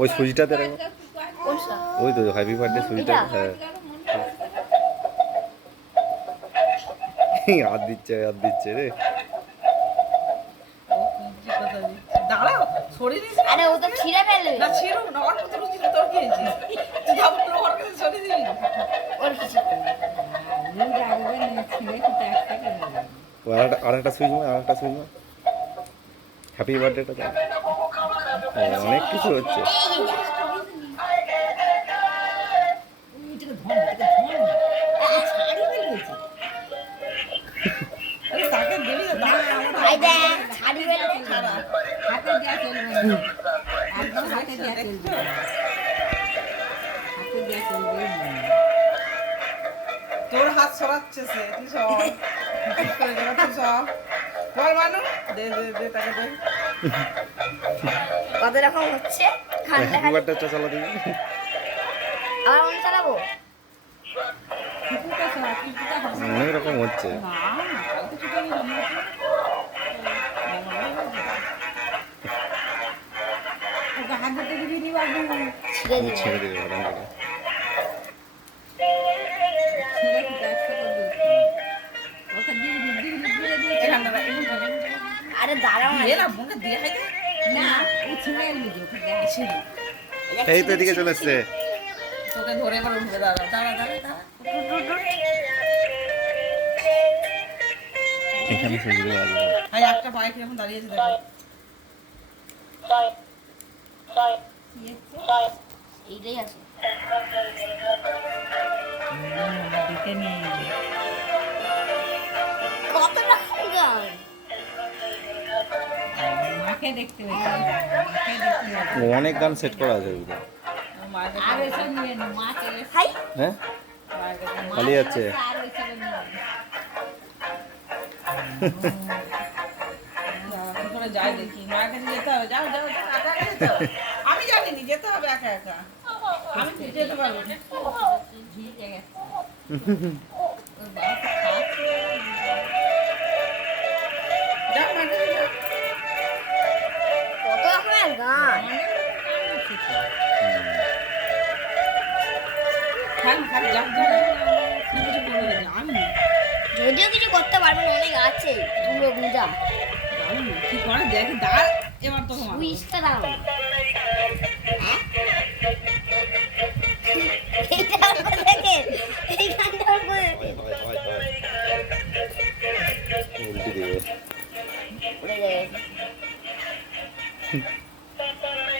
ওই সুজিটাতে রাখো। ওই তো হ্যাপি বার্থডে সুজিটা। হ্যাঁ হাত দিচ্ছে হাত দিচ্ছে রে। দাঁড়াও সরিয়ে দিস। আরে ও তো ছিঁড়ে ফেলবে। না ছিঁড়ো না, ওর কত রুচি তোর কি হয়েছে? তুই ধাপ করে ওর কাছে সরিয়ে দিবি। ওর কিছু আরেকটা সুইচ মার, আরেকটা সুইচ মার। হ্যাপি বার্থডেটা দাও। অনেক কিছু হচ্ছে। তাকে দিবি না, আই দেখ ছাড়ি ফেলবে। হাতে দেয়া চলবে না, একদম হাতে দেয়া চলবে না, হাতে দেয়া চলবে না। তোর হাত সরাচ্ছে সে, তুই সর। ঠিক করে দেবে, তুই সর। বল মানু, দে দে দে তাকে দে। কত রকম হচ্ছে হ্যাপি বার্থডেটা চালা দিবি। আবার মনে চালাবো। কিছুটা সরা, কিছুটা হবে না। অনেক রকম হচ্ছে। না, কালকে ছুটি নেই, জন্মদিন। ওকে হাত ধরতে দিবি নি বাবু। ছিঁড়ে দিবে। ছেড়ে দেবে ওখান থেকে। ছেড়ে কি একশো করে দিবি? ওকে দিবি নি, দিবি নি, দিয়ে দিয়ে এখানটা রাখ, এখানটা রাখ। আরে দাঁড়াও না। দিয়ে না, বোনকে দিয়ে খাইতে। না, ও ছিঁড়ে নিবি, ওকে দেখ। ছিঁড়ি। এই তো এদিকে চলে এসছে। তোকে ধরে এবার উঠবে, দাঁড়া দাঁড়া দাঁড়া দাঁড়া। এখানে সুজিগুলো আসবে। এই একটা বাইক এখন দাঁড়িয়েছে দেখো। কি হচ্ছে? এইটাই আছে। দিতে নেই। কত রকম গান। মাকে দেখতে হবে, মাকে দেখতে হবে। অনেক গান সেট করা আছে ওইটা। মায়ের কাছে আর ওইসব নিয়ে নে, মা চলে এসছে। হাই হ্যাঁ মায়ের কাছে মা খালি চলে যাচ্ছে। এসছে, আর ওইসব নিয়ে নে। কি করে যাই দেখি, মায়ের কাছে যেতে হবে। যাও যাও যাও, একা একা যেতে হবে। আমি জানিনি, যেতে হবে একা একা। আমি যেতে পারবো না। ভিজে গেছে। ওর বাবা তো খাচ্ছে। যাও মায়ের কাছে যাও। কত রকমের গান। খান খান, যাও যাও। কি কিছু করবে না, আমি যদিও কিছু করতে পারবে না, অনেক আছে দুর্গা পূজা। জানি কি করে দেখি, দাঁড় এবার তো তোমার। সুইচটা দাও। হ্যাঁ? এইটা অল্প দেখে, এই গানটা অল্প দেখে। উল্টি দিবে। উড়ে যাবে।